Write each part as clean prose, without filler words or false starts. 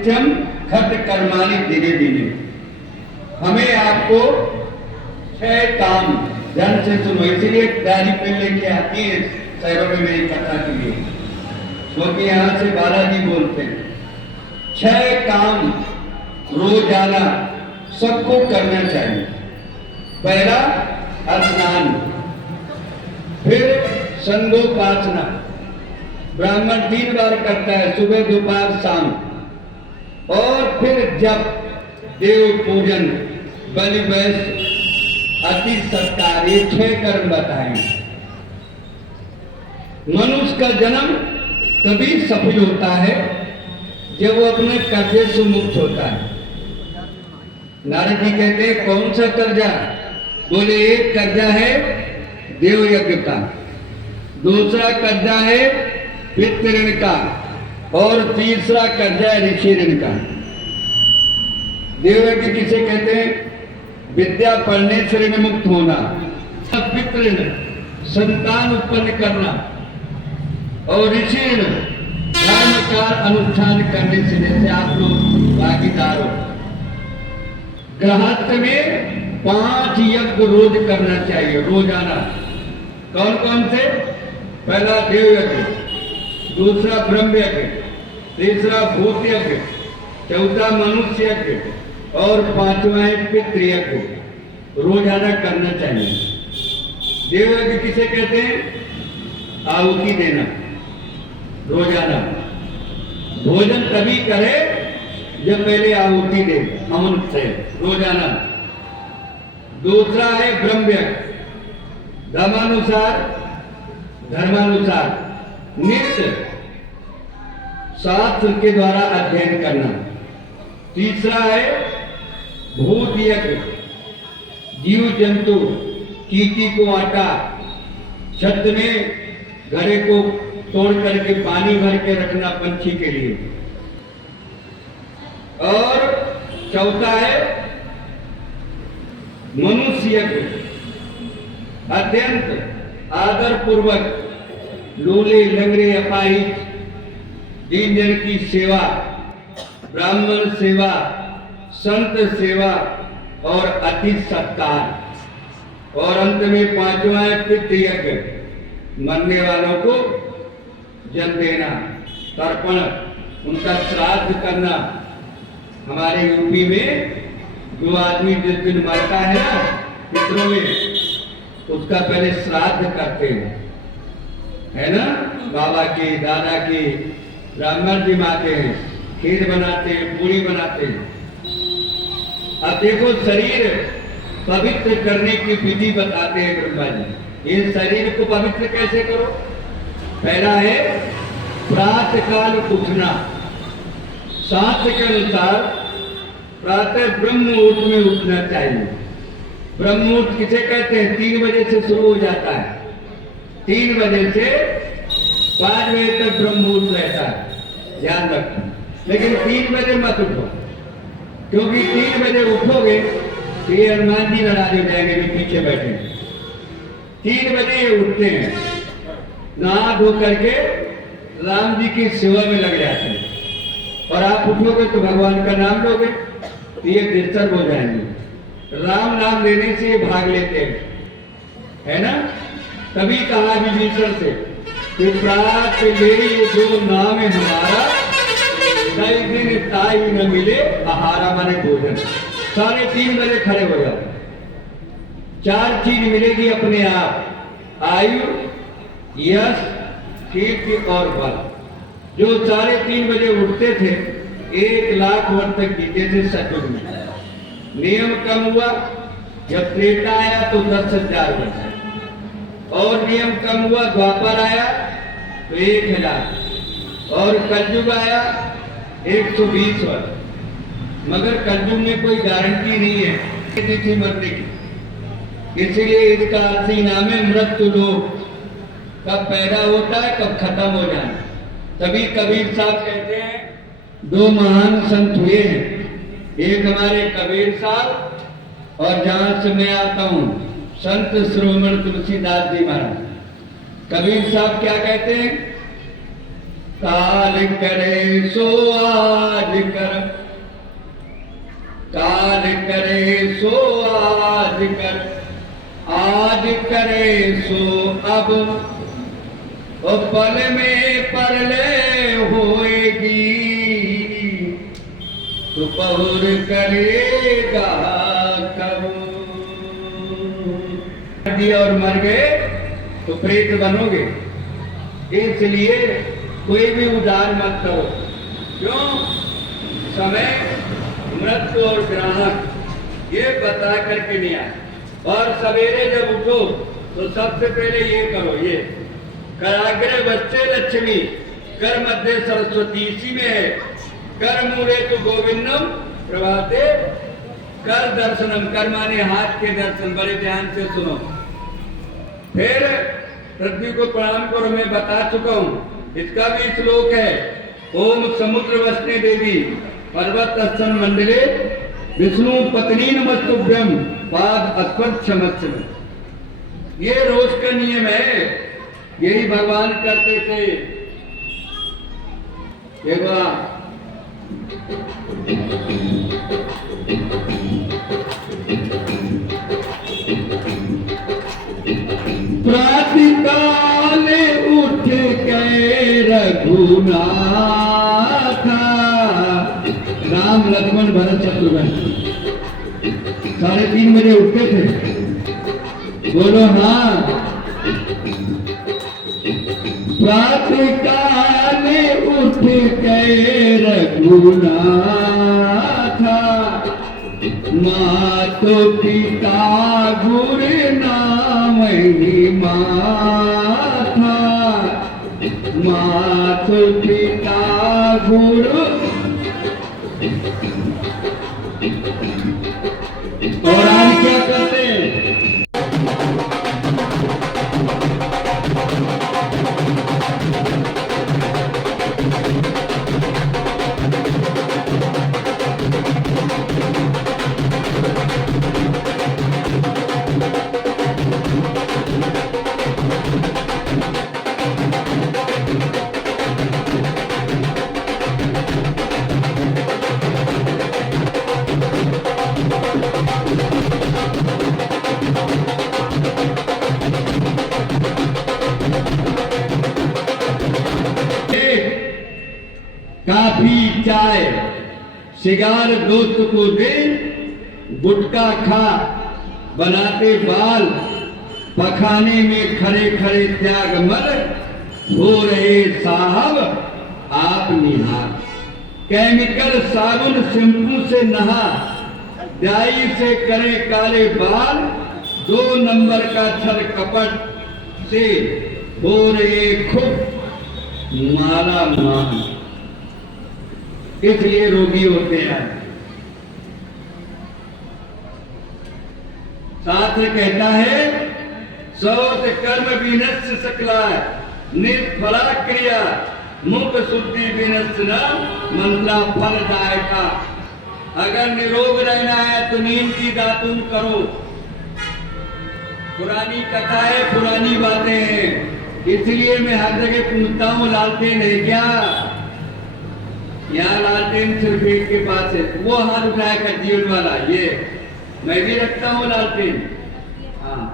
नित्यम खट कर्माणि दिने दिने। हमें आपको 6 काम ध्यान से सुनो, इसीलिए डायरी पे लेके आती है शहरों में मेरी कथा के लिए, क्योंकि यहाँ से बालाजी बोलते हैं। 6 काम रोजाना सबको करना चाहिए। पहला स्नान, फिर संगोपासना, ब्राह्मण 3 बार करता है, सुबह दोपहर शाम, और फिर जब देव पूजन, बलि वैश्य, अति सत्कार, ये 6 कर्म बताएंगे। मनुष्य का जन्म तभी सफल होता है जब वो अपने कर्जे से मुक्त होता है। नारद जी कहते हैं कौन सा कर्जा? बोले एक कर्जा है देव यज्ञ का, दूसरा कर्जा है पितृ ऋण का, और तीसरा कर्जा है ऋषि ऋण का। देव यज्ञ किसे कहते हैं? विद्या पढ़ने से ऋण मुक्त होना। पितृ ऋण संतान उत्पन्न करना, और ऋषि ऋण धर्म का अनुष्ठान करने से, जैसे आप लोग भागीदार हो। गृहस्थ में 5 यज्ञ रोज करना चाहिए, रोजाना। कौन कौन से? पहला देव यज्ञ, दूसरा ब्रह्म यज्ञ, तीसरा भूत यज्ञ, चौथा मनुष्य यज्ञ, और 5वां है पितृ यज्ञ। रोजाना करना चाहिए। देव यज्ञ किसे कहते हैं? आहुति देना रोजाना। भोजन तभी करे जब पहले आहुति दे, हवन से, रोजाना। दूसरा है ब्रह्म यज्ञ, धर्मानुसार नित्य शास्त्र के द्वारा अध्ययन करना। तीसरा है भूत यज्ञ, जीव जंतु, चींटी को आटा, छत में घड़े को तोड़ करके पानी भर के रखना पंछी के लिए। और चौथा है मनुष्य यज्ञ, अत्यंत आदर पूर्वक लूले लंगड़े अपाहिज दीन जन की सेवा, ब्राह्मण सेवा, संत सेवा, और अति सत्कार। और अंत में 5वां है पितृ यज्ञ, मरने वालों को जल देना, तर्पण, उनका श्राद्ध करना। हमारे यूपी में जो आदमी जिस दिन मरता है ना पितरों में, उसका पहले श्राद्ध करते हैं, है ना। बाबा के, दादा के, ब्राह्मण जी आते हैं, खीर बनाते हैं, पूरी बनाते हैं। अब देखो शरीर पवित्र करने की विधि बताते हैं ब्रह्मा जी। ये शरीर को पवित्र कैसे करो? पहला है प्रातः काल उठना। शास्त्र के अनुसार प्रातः ब्रह्म मुहूर्त में उठना चाहिए। ब्रह्म मुहूर्त किसे कहते हैं? 3 बजे से शुरू हो जाता है, 3 बजे से 5 बजे तक ब्रह्म मुहूर्त रहता है, ध्यान रखना। लेकिन 3 बजे मत उठो, क्योंकि 3 बजे उठोगे तो ये हनुमान जी नाराज हो जाएंगे जो पीछे बैठे। 3 बजे उठते हैं, नहा धो करके राम जी की सेवा में लग जाते हैं, और आप उठोगे तो भगवान का नाम लोगे तो ये डिस्टर्ब हो जाएंगे। राम नाम लेने से ये भाग लेते हैं, है ना। तभी कहा विभीषण से कि प्रात ले जो नाम है हमारा, कई दिन ताई न मिले आहारा, माने भोजन। 3:30 बजे खड़े हो जाओ। 4 चीज मिलेगी अपने आप, आयु, यश, कीर्ति और बल। जो 3:30 बजे उठते थे 1 लाख वर्ष तक जीते थे सतयुग में। नियम कम हुआ, जब त्रेता आया तो 10,000 वर्ष, और नियम कम हुआ, द्वापर आया तो 1,000, और कलयुग आया 120 वर्ष। मगर कलयुग में कोई गारंटी नहीं है किसी मरने की, इसलिए इसका असली नाम है मृत्यु लोक। कब पैदा होता है, कब खत्म हो जाना। तभी कबीर साहब कहते हैं 2 महान संत हुए हैं, एक हमारे कबीर साहब, और जहां से मैं आता हूं संत श्रोमण तुलसीदास जी महाराज। कबीर साहब क्या कहते हैं? काल करे सो आज कर, काल करे सो आज कर, आज करे सो अब, ओ पल में परलय होएगी, तो पहुर करेगा कब। और मर गए तो प्रेत बनोगे, इसलिए कोई भी उधार मत करो। क्यों? समय, मृत्यु और ग्राहक ये बता करके नहीं आए। और सवेरे जब उठो तो सबसे पहले ये करो, ये कराग्रे बच्चे लक्ष्मी, कर मध्य सरस्वती, इसी में है। कर मूले तो गोविंदम प्रभाते, कर दर्शनम, कर माने हाथ के दर्शन। बड़े ध्यान से सुनो। फिर पृथ्वी को प्रणाम करो, मैं बता चुका हूं। इसका भी श्लोक है, ओम समुद्र वसने देवी पर्वत स्तन मंडले विष्णु पत्नी नमस्तुभ्यम पाद अस्पर्श क्षमस्व। ये रोज का नियम है, यही भगवान करते थे। देखो प्रातःकाल उठ के रघुनाथ, राम लक्ष्मण भरत शत्रुघ्न 3:30 बजे उठते थे। बोलो हाँ। प्रातःकाल उठ के रघुनाथ, मातो पिता गुरु नाम माथा, मातो पिता गुरु। और आज क्या करते हैं? काफी चाय सिगार दोस्त को दे, गुटखा खा बनाते बाल, पखाने में खड़े खड़े त्याग मर, हो रहे साहब आप निहार। केमिकल साबुन शैम्पू से नहा, डाई से करे काले बाल, 2 नंबर का छल कपट से हो रहे खूब माला माल, इसलिए रोगी होते हैं। शास्त्र कहता है, सौत कर्म विनश्य सकला, निष्फला क्रिया, मुख शुद्धि विनश्य न मंत्रा फल जाएगा। अगर निरोग रहना है तो नीम की दातुन करो। पुरानी कथा है, पुरानी बातें हैं, इसलिए मैं हर जगह पूछता हूँ, लालटेन है क्या? यहाँ लालटेन सिर्फ एक के पास है, वो हाथ उठाएगा जीवन वाला। ये मैं भी रखता हूँ लालटेन। हाँ,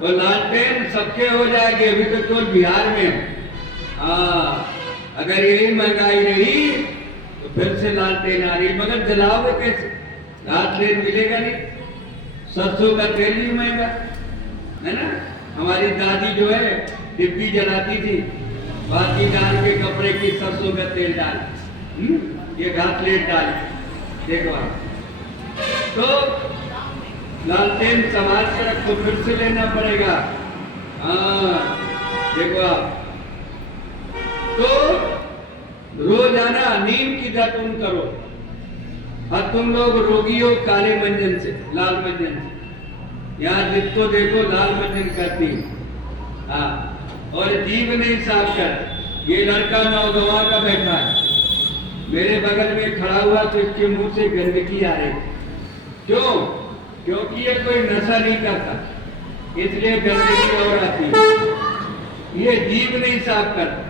तो लालटेन सबके हो जाएगी। अभी तो केवल बिहार में। हाँ, अगर यही महंगाई रही तो फिर से लालटेन आ रही, मगर जलाओगे कैसे? लालटेन मिलेगा नहीं। सरसों का तेल भी महंगा है ना। हमारी दादी जो है डिब्बी जलाती थी, बाकी डाल के कपड़े की सरसों का तेल डाल, ये घासलेट डाल। देखो आप, तो लालटेन संभाल के रखो, फिर से लेना पड़ेगा। हाँ, देखो आप, तो रोजाना नीम की दातुन करो। और तुम लोग रोगी हो काले मंजन से, लाल मंजन से। यहाँ जिसको देखो लाल मंजन करती। हाँ, और जीभ नहीं साफ कर। ये लड़का नौजवान का बैठा है, मेरे बगल में खड़ा हुआ तो इसके मुंह से गंदगी आ रही। क्यों? क्योंकि ये कोई नशा नहीं करता, इसलिए गंदगी और आती है। ये जीभ नहीं साफ करता।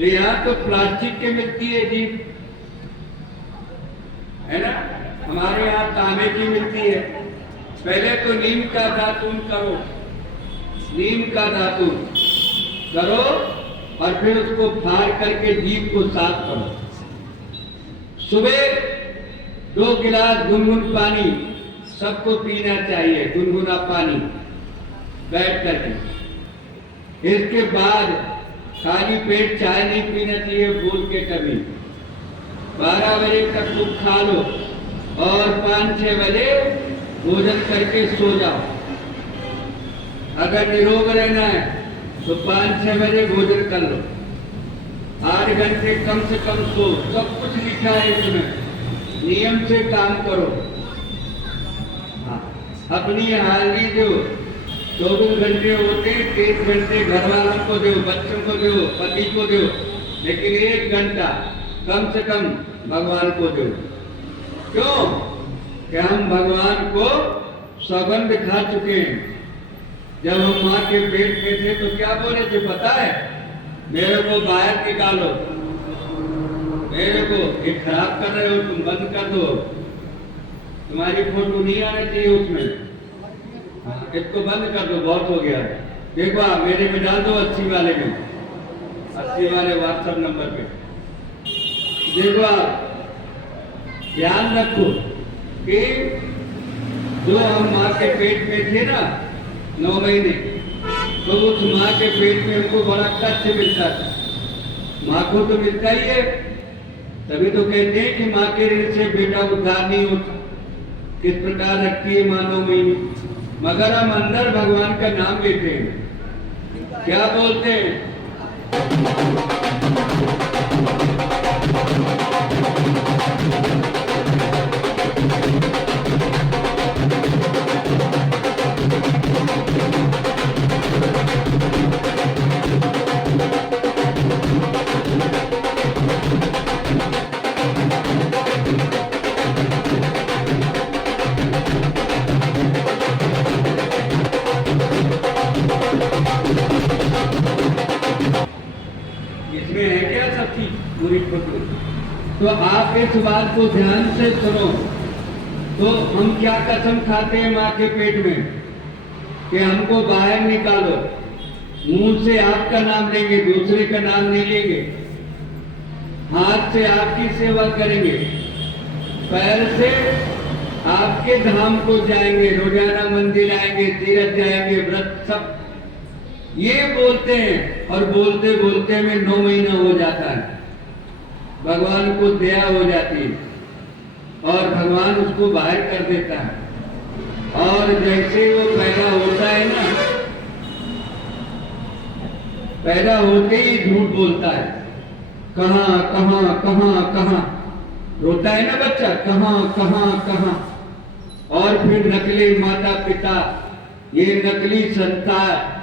तो यहाँ तो प्लास्टिक के मिलती है जी, है ना। हमारे यहाँ तांबे की मिलती है। पहले तो नीम का दातून करो, नीम का दातून करो और फिर उसको फाड़ करके जीभ को साफ करो। सुबह 2 गिलास गुनगुन पानी सबको पीना चाहिए, गुनगुना पानी बैठ करके। इसके बाद खाली पेट चाय नहीं पीना चाहिए भूल के कभी। 12 बजे तक तुम खा लो और 5-6 बजे भोजन करके सो जाओ। अगर निरोग रहना है तो 5-6 बजे भोजन कर लो, 8 घंटे कम से कम सो। सब कुछ लिखा है इसमें, नियम से काम करो। अपनी हाजिरी दो, 24 घंटे होते 3 घंटे घर वालों को दो, बच्चों को दो, पति को दो, लेकिन 1 घंटा कम से कम भगवान को दो। क्यों? कि हम भगवान को सौगंध खा चुके हैं। जब हम माँ के पेट में थे तो क्या बोले थे पता है? मेरे को बाहर निकालो, मेरे को ये खराब कर रहे हो, तुम बंद कर दो, तुम्हारी फोटो नहीं आना चाहिए उसमें, इसको बंद कर दो, बहुत हो गया। देखो आप मेरे में डाल दो 80 वाले में, 80 वाले व्हाट्सएप नंबर पे। देखो आप ध्यान रखो कि जो हम माँ के पेट में थे ना 9 महीने, तो उस माँ के पेट में हमको बड़ा कष्ट मिलता था। माँ को तो मिलता ही है, तभी तो कहते हैं कि माँ के ऋण से बेटा उद्धार नहीं होता। किस प्रकार रखती है माँ 9 महीने, मगर हम अंदर भगवान का नाम लेते हैं। क्या बोलते हैं? इसमें है क्या सब चीज पूरी फोटो? तो आप इस बात को ध्यान से सुनो। तो हम क्या कसम खाते हैं माँ के पेट में कि हमको बाहर निकालो, मुंह से आपका नाम लेंगे, दूसरे का नाम नहीं लेंगे, हाथ से आपकी सेवा करेंगे, पैर से आपके धाम को जाएंगे, रोजाना मंदिर आएंगे, तीर्थ जाएंगे, व्रत सब ये बोलते हैं। और बोलते बोलते में 9 महीना हो जाता है, भगवान को दया हो जाती है और भगवान उसको बाहर कर देता है। और जैसे वो पैदा होता है ना, पैदा होते ही झूठ बोलता है, कहाँ कहाँ कहाँ कहाँ, रोता है ना बच्चा, कहाँ कहाँ कहाँ। और फिर नकली माता पिता, ये नकली संतान,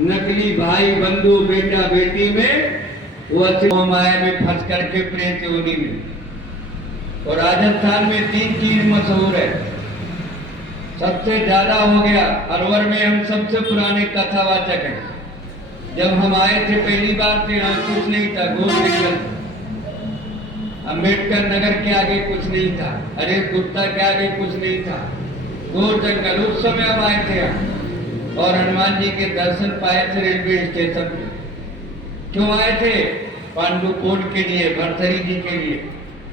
नकली भाई बंधु बेटा बेटी में वो अच्छे माया में फंस करके प्रेत योनि में। और राजस्थान में 3 चीज मशहूर है, सबसे ज्यादा हो गया। अलवर में हम सबसे पुराने कथावाचक हैं। जब हम आए थे पहली बार तो यहाँ कुछ नहीं था, घोर जंगल, अम्बेडकर नगर के आगे कुछ नहीं था, अरे गुप्ता के आगे कुछ नहीं था, घोर जंगल। उस समय हम आए थे यहाँ और हनुमान जी के दर्शन पाए थे रेलवे स्टेशन पे। क्यों आए थे? पांडु कोट के लिए, भरथरी जी के लिए।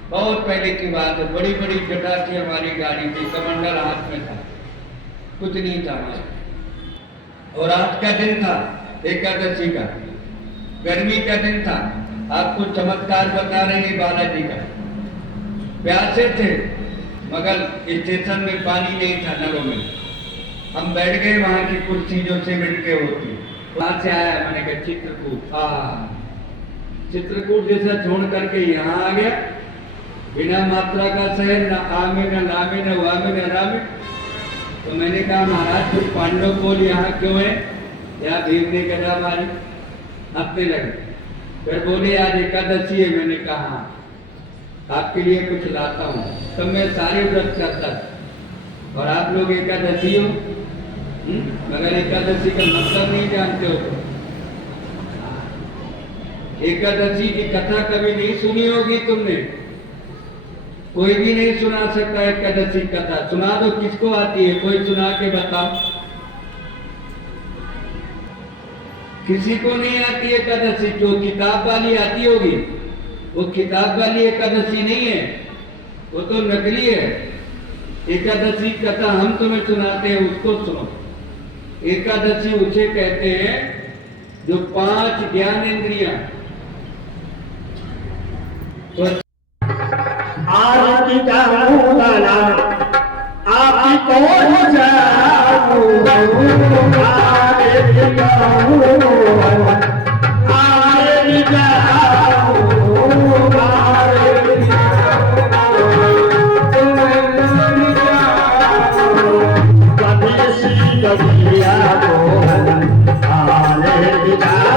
बहुत पहले की बात है, बड़ी बड़ी जटा थी हमारी गाड़ी थी, कमंडल हाथ में था, कुछ नहीं था हमारे। और आज का दिन था एकादशी का, गर्मी का दिन था। आपको चमत्कार बता रहे हैं बालाजी का। प्यासे थे मगर स्टेशन में पानी नहीं था नलों में। हम बैठ गए वहां की कुर्सी जो सीमेंट के होती, वहां से आया, मैंने कहा चित्रकूट। चित्रकूट जैसा छोड़ करके यहाँ आ गया, बिना मात्रा का शहर, न आमे न नामे न वामे न रामे। तो मैंने कहा महाराज फिर पांडव बोल यहाँ क्यों है? यहाँ भीम ने गदा मारी, हंसने लगे। फिर बोले आज एकादशी है। मैंने कहा आपके लिए कुछ लाता हूँ। तब मैं सारे व्रत करता था और आप लोग एकादशी हो, मगर एकादशी का मतलब नहीं जानते हो। एकादशी की कथा कभी नहीं सुनी होगी तुमने, कोई भी नहीं सुना सकता एकादशी कथा। सुना दो, किसको आती है, कोई सुना के बताओ। किसी को नहीं आती एकादशी। जो किताब वाली आती होगी वो किताब वाली एकादशी नहीं है, वो तो नकली है। एकादशी कथा हम तुम्हें सुनाते हैं, उसको सुनो। एकादशी उसे कहते हैं जो 5 ज्ञानेंद्रियां आरती जाऊं गाना आपकी कौन जाऊं आरती जाऊं आरती जाऊं आरती जाऊं कभी सी बगिया को आरती जाऊं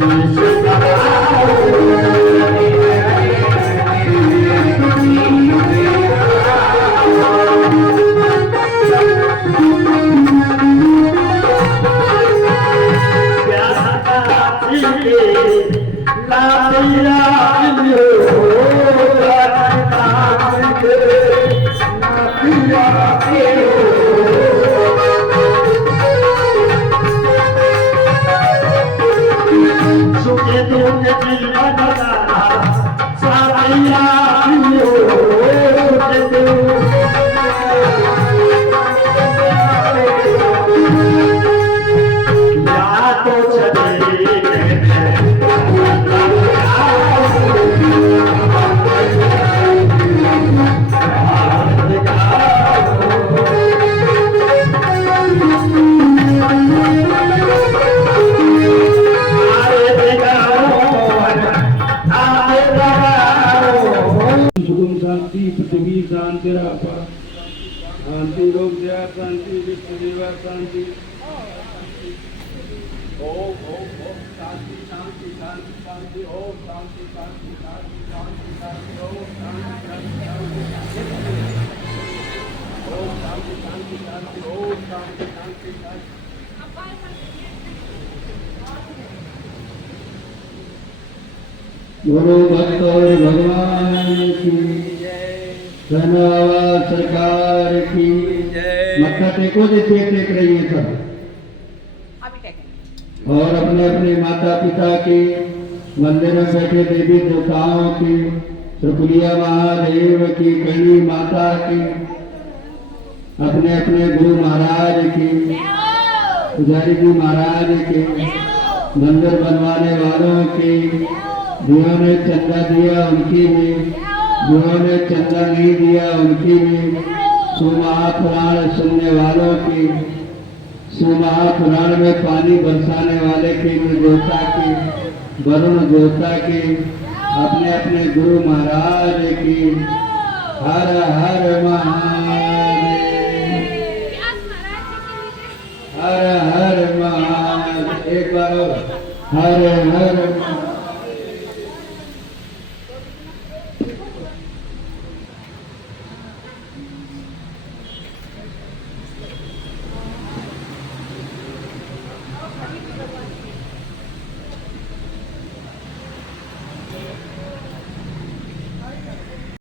Thank you. देवा शांति विष्णु देवा शांति ओम शांति शांति शांति शांति ओम शांति शांति शांति शांति शांति ओम शांति शांति शांति ओम शांति शांति शांति ओम शांति शांति शांति। गुरु भक्त और भगवान की धन्यवाद सरकार की मत्था टेको जैसे टेक रही है सब और अपने अपने माता पिता के मंदिर में बैठे देवी देवताओं की त्रिपुलिया महादेव की कड़ी माता की अपने अपने गुरु महाराज की पुजारी जी महाराज के मंदिर बनवाने वालों के जिन्होंने चंदा दिया उनकी भी जिन्होंने चंदा नहीं दिया उनकी भी सुमहापुराण सुनने वालों की सुमहापुराण में पानी बरसाने वाले के देवता की वरुण देवता की अपने अपने गुरु महाराज की हर हर